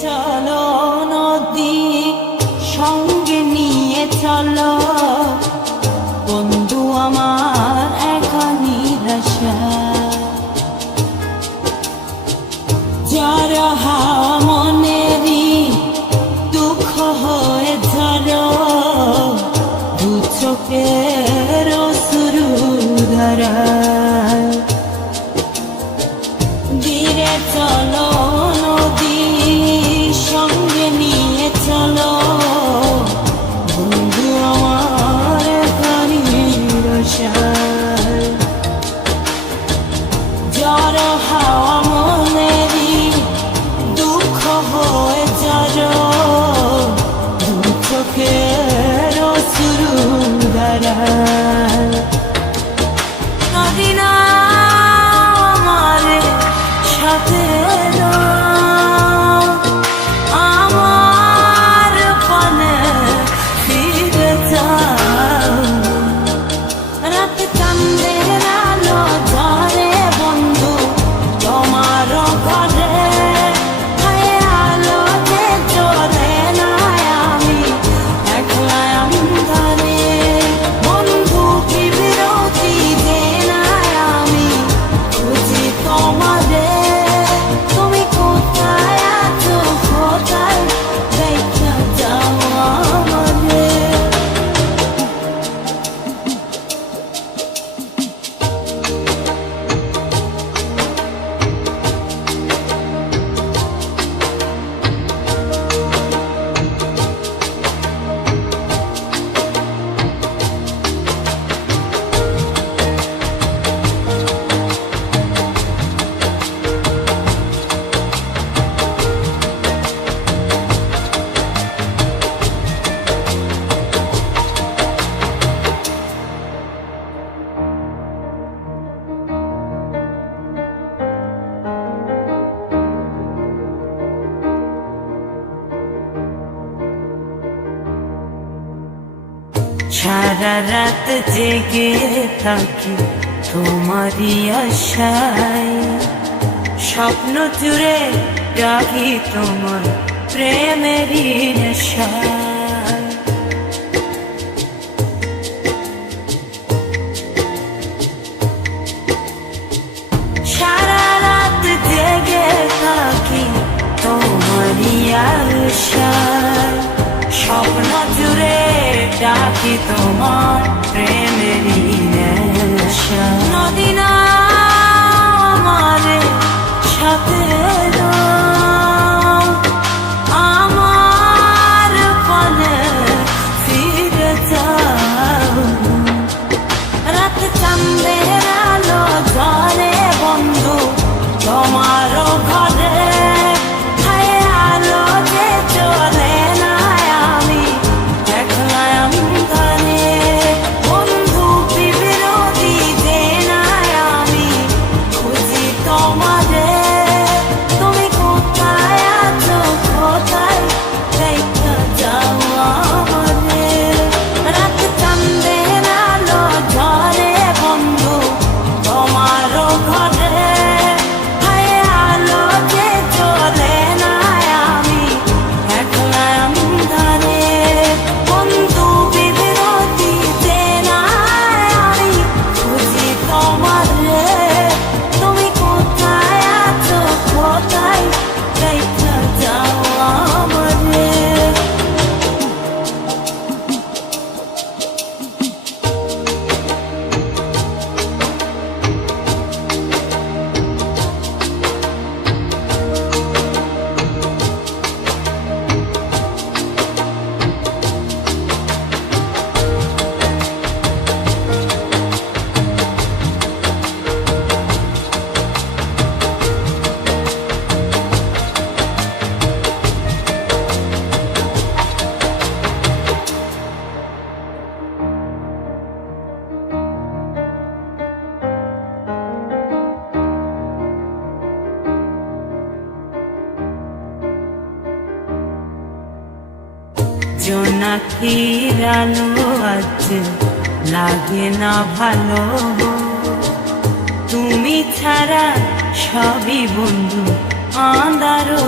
চলো নদী সঙ্গে নিয়ে চলো বন্ধু আমার একা নিরাশা যারা হাওয়া মনেরই দুঃখ হয়ে ঝরো দু চোখের অশ্রু ধারা ধীরে চলো নদী সঙ্গে নিয়ে চলো বন্ধু আমার নিরাশা যারা হাওয়া মনেরই দুঃখ হয়ে যারো দু চোখের অশ্রু ধারা নদী না আমার সাথে আমার পানে ফিরে যাও রাত চাঁদের আলো ঝরে বন্ধু তোমার ঘরে আলো যে জ্বলে না আমি একলা অন্ধকারে বন্ধু কি বিরতি দে না আমি খুঁজি তোমারে তুমি কোথায় আছো কোথায় দেখা যাও আমারে সারা রাত জেগে থাকি তোমারই আশায় স্বপ্ন জুড়ে রাখি তোমার প্রেমেরই নেশায় সারা রাত জেগে থাকি তোমারই আশায় স্বপ্ন জুড়ে ডাকি তোমার প্রেমেরই নেশা নদী না আমার সাথে আমার পানে ফিরে যাও রাত চাঁদের আলো ঝরে বন্ধু তোমার ঘরে আলো যে চলে না আমি একলা অন্ধকারে বন্ধু কি বিরতি দে না আমি খুঁজি তোমারে তুমি কোথায় আছো কোথায় দেখা যাও আমারে রাত চাঁদের আলো ঝরে বন্ধু তোমার ঘরে আলো যে চলে না আমি একলা অন্ধকারে বন্ধু বিরতি দে না আমি খুঁজি তোমারে তুমি কোথায় আছো কোথায় দেখা যাও আমারে জোনাকির আলো আজ লাগে না ভালো, তুমি ছাড়া সবই বন্ধু আঁধারো